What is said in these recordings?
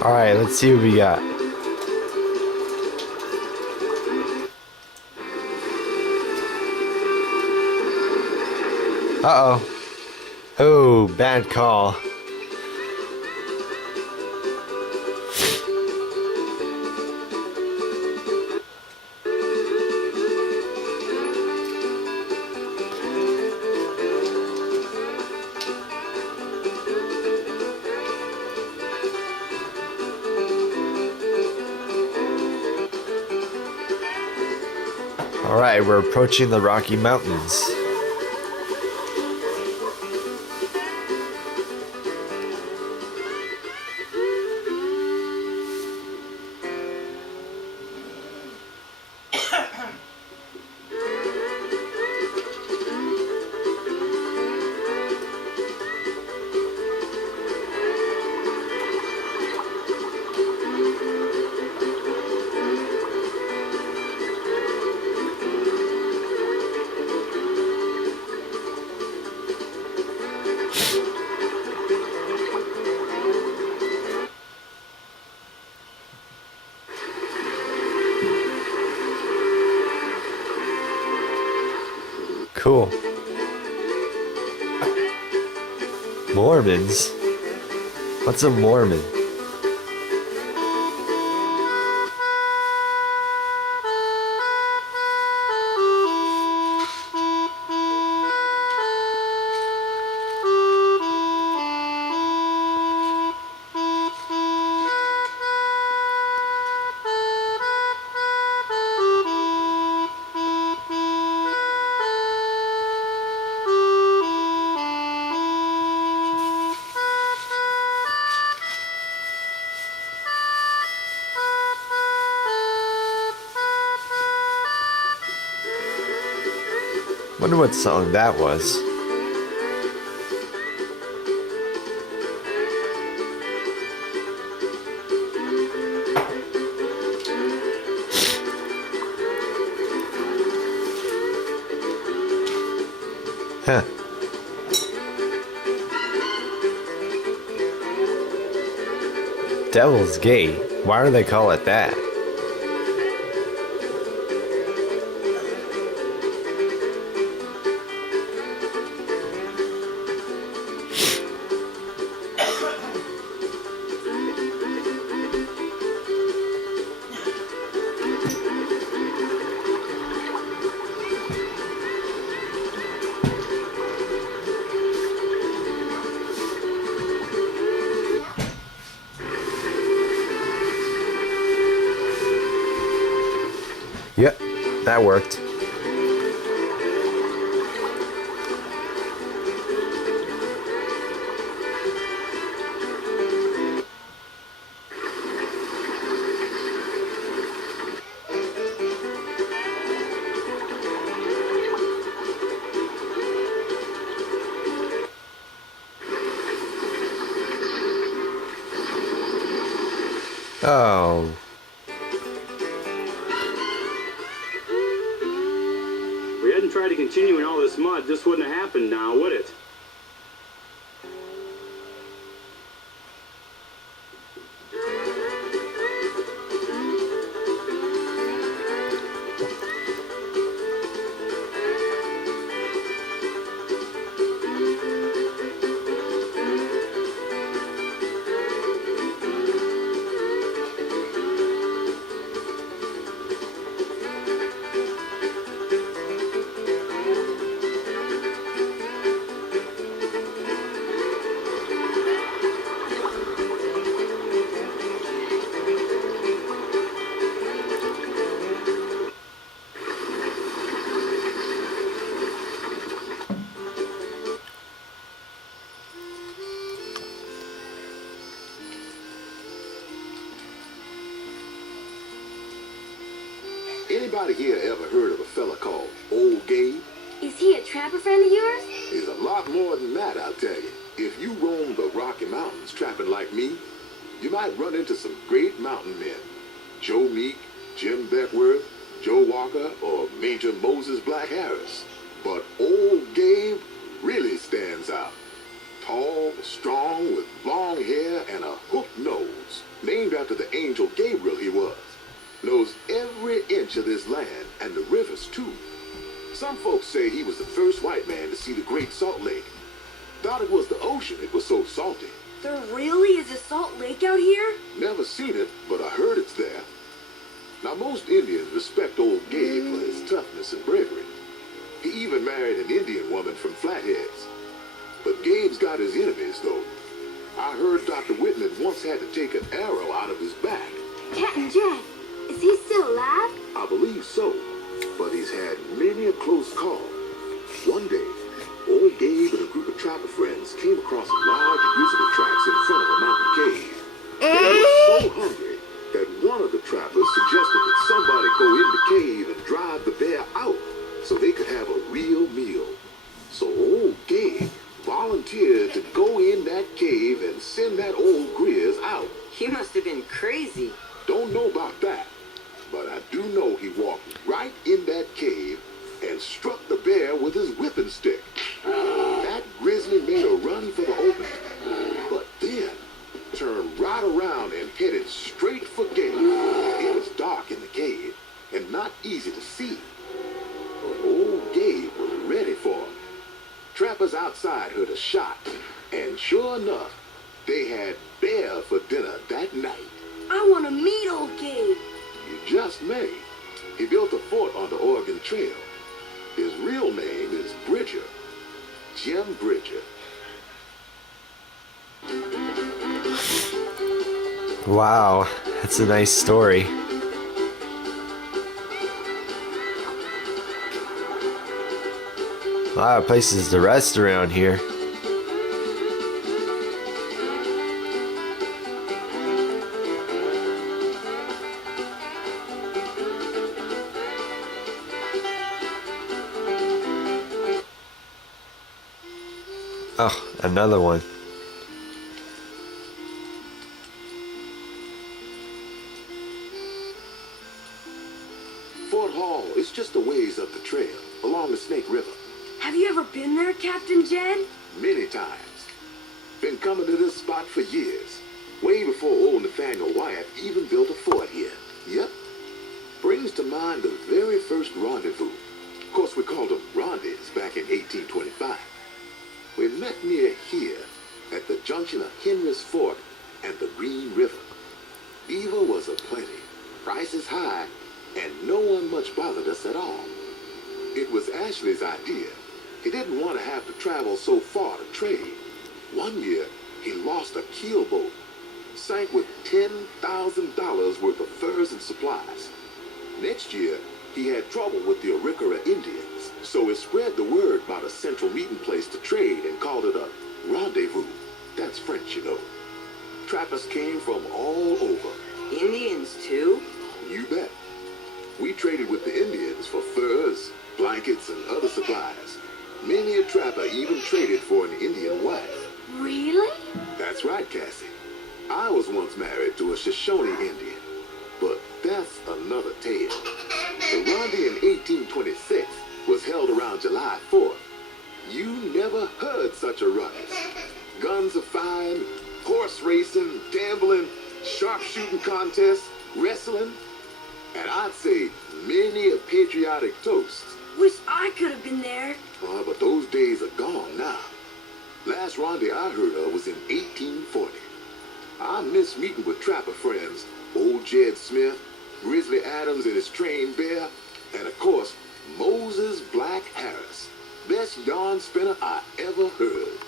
Alright, let's see what we got. Uh-oh. Oh, bad call. Alright, we're approaching the Rocky Mountains. Cool. Mormons? What's a Mormon? Wonder what song that was. Huh. Devil's Gate? Why do they call it that? Yep, that worked. Oh. We hadn't tried to continue in all this mud, this wouldn't have happened now, would it? Anybody here ever heard of a fella called Old Gabe? Is he a trapper friend of yours? He's a lot more than that, I'll tell you. If you roam the Rocky Mountains trapping like me, you might run into some great mountain men. Joe Meek, Jim Beckworth, Joe Walker, or Major Moses Black Harris. But Old Gabe really stands out. Tall, strong, with long hair and a hooked nose. Name after the angel Gabriel he was. Knows every inch of this land and the rivers too. Some folks say he was the first white man to see the Great Salt Lake. Thought it was the ocean, it was so salty. There really is a salt lake out here? Never seen it, but I heard it's there. Now most Indians respect Old Gabe for his toughness and bravery. He even married an Indian woman from Flatheads. But Gabe's got his enemies though. I heard Dr. Whitman once had to take an arrow out of his back. Captain Jed, is he still alive? I believe so, but he's had many a close call. One day, Old Gabe and a group of trapper friends came across large grizzly tracks in front of a mountain cave. They were so hungry that one of the trappers suggested that somebody go in the cave and drive the bear out so they could have a real meal. So Old Gabe volunteered to go in that cave and send that old Grizz out. He must have been crazy. Don't know about that, but I do know he walked right in that cave and struck the bear with his whipping stick. That grizzly made a run for the opening, but then turned right around and headed straight for Gabe. It was dark in the cave and not easy to see, but old Gabe was ready for him. Trappers outside heard a shot, and sure enough, they had bear for dinner that night. I want to meet Old Gabe. You just may. He built a fort on the Oregon Trail. His real name is Bridger, Jim Bridger. Wow, that's a nice story. A lot of places to rest around here. Oh, another one. Fort Hall is just a ways up the trail, along the Snake River. Have you ever been there, Captain Jed? Many times. Been coming to this spot for years. Way before old Nathaniel Wyatt even built a fort here. Yep. Brings to mind the very first rendezvous. Of course, we called them rondes back in 1825. We met near here at the junction of Henry's Fort and the Green River. Beaver was aplenty, prices high, and no one much bothered us at all. It was Ashley's idea. He didn't want to have to travel so far to trade. One year, he lost a keelboat, sank with $10,000 worth of furs and supplies. Next year, he had trouble with the Arikara Indians, so he spread the word about a central meeting place to trade and called it a rendezvous. That's French, you know. Trappers came from all over. Indians too? You bet. We traded with the Indians for furs, blankets, and other supplies. Many a trapper even traded for an Indian wife. Really? That's right, Cassie. I was once married to a Shoshone Indian, but that's another tale. The Rondi in 1826 was held around July 4th. You never heard such a ruckus. Guns are fine, horse racing, gambling, sharpshooting contests, wrestling, and I'd say many a patriotic toast. Wish I could have been there. But those days are gone now. Last Rondi I heard of was in 1840. I miss meeting with trapper friends, old Jed Smith, Grizzly Adams and his trained bear, and of course, Moses Black Harris, best yarn spinner I ever heard.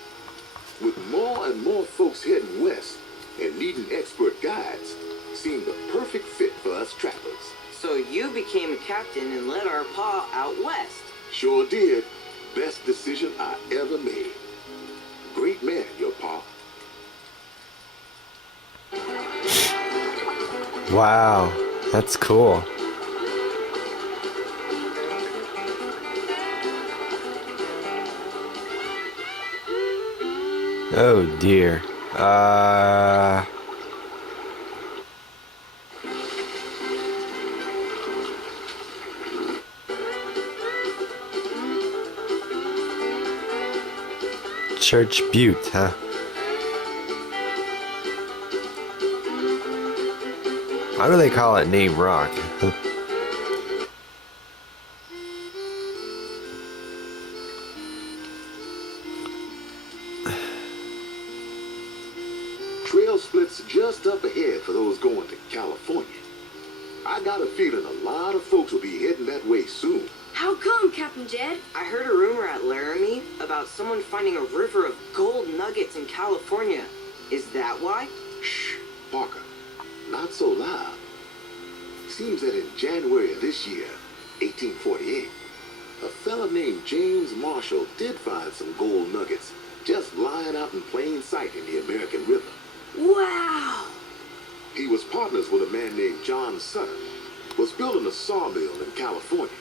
With more and more folks heading west and needing expert guides, seemed the perfect fit for us trappers. So you became a captain and led our pa out west. Sure did. Best decision I ever made. Great man, your pa. Wow, that's cool. Oh dear. Church Butte, huh? How do they call it Name Rock? Trail splits just up ahead for those going to California. I got a feeling a lot of folks will be heading that way soon. How come, Captain Jed? I heard a rumor at Laramie about someone finding a river of gold nuggets in California. Is that why? Shh, Parker, not so loud. Seems that in January of this year, 1848, a fella named James Marshall did find some gold nuggets just lying out in plain sight in the American River. Wow! He was partners with a man named John Sutter, was building a sawmill in California.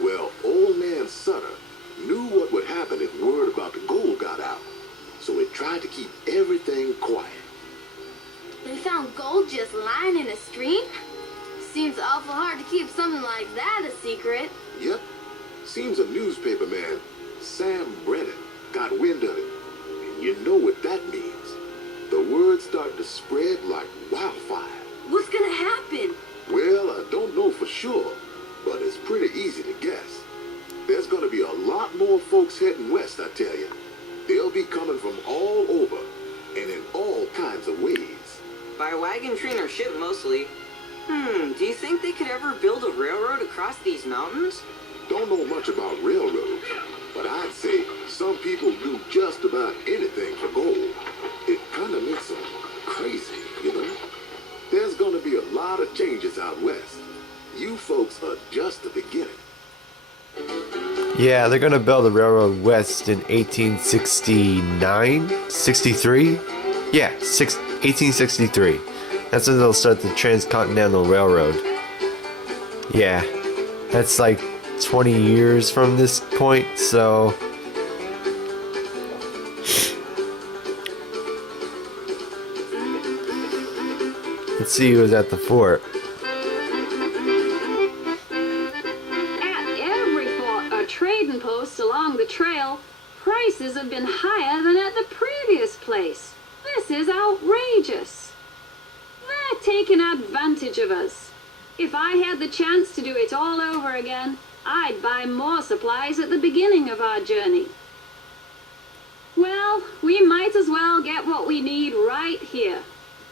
Well, old man Sutter knew what would happen if word about the gold got out, so he tried to keep everything quiet. They found gold just lying in a stream? Seems awful hard to keep something like that a secret. Yep, seems a newspaper man, Sam Brennan, got wind of it. And you know what that means. The word started to spread like wildfire. What's gonna happen? Well, I don't know for sure, but it's pretty easy to guess. There's gonna be a lot more folks heading west, I tell you. They'll be coming from all over, and in all kinds of ways. By wagon, train, or ship mostly. Do you think they could ever build a railroad across these mountains? Don't know much about railroads, but I'd say some people do just about anything for gold. It kind of makes them crazy, you know? There's gonna be a lot of changes out west. You folks are just the beginning. Yeah, they're gonna build a railroad west in 1869? 63? Yeah, 1863. That's when they'll start the Transcontinental Railroad. Yeah, that's like 20 years from this point, so... Let's see who was at the fort. At every fort or trading post along the trail, prices have been higher than at the previous place. This is outrageous. They're taking advantage of us. If I had the chance to do it all over again, I'd buy more supplies at the beginning of our journey. Well, we might as well get what we need right here.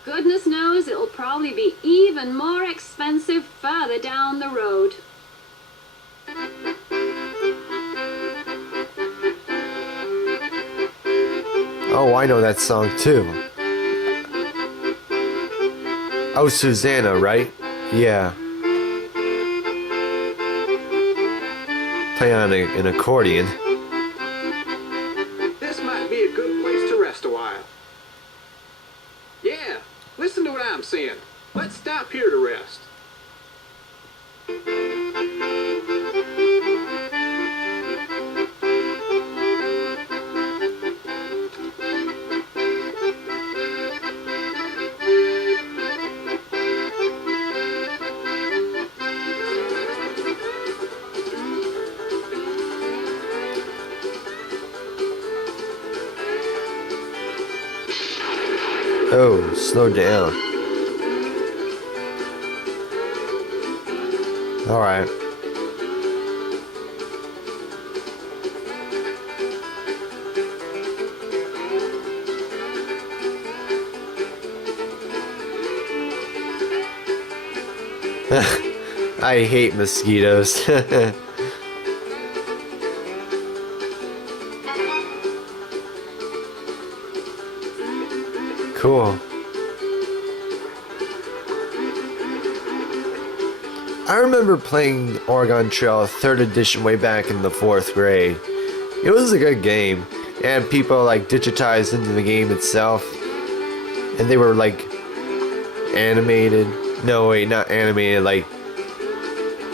Goodness knows it'll probably be even more expensive further down the road. Oh, I know that song too. Oh, Susanna, right? Yeah. Play on an accordion. This might be a good place to rest a while. Yeah, listen to what I'm saying. Let's stop here to rest. Oh, slow down. Alright. I hate mosquitoes. Cool. I remember playing Oregon Trail 3rd edition way back in the 4th grade. It was a good game, and people like digitized into the game itself, and they were like animated. No, wait, not animated, like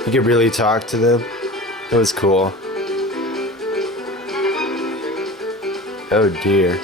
you could really talk to them. It was cool. Oh dear.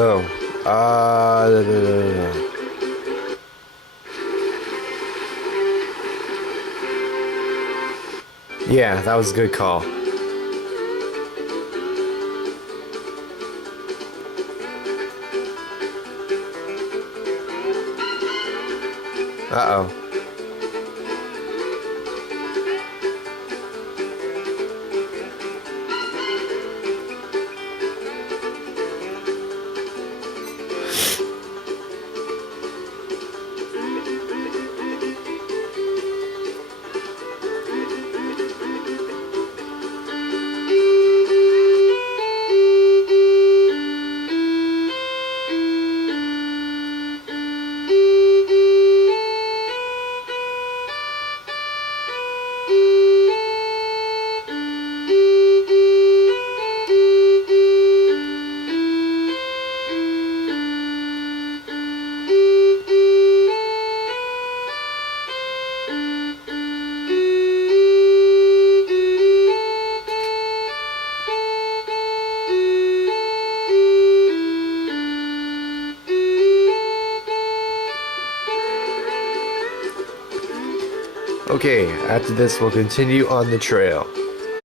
Oh. Yeah, that was a good call. Uh-oh. Okay, after this we'll continue on the trail.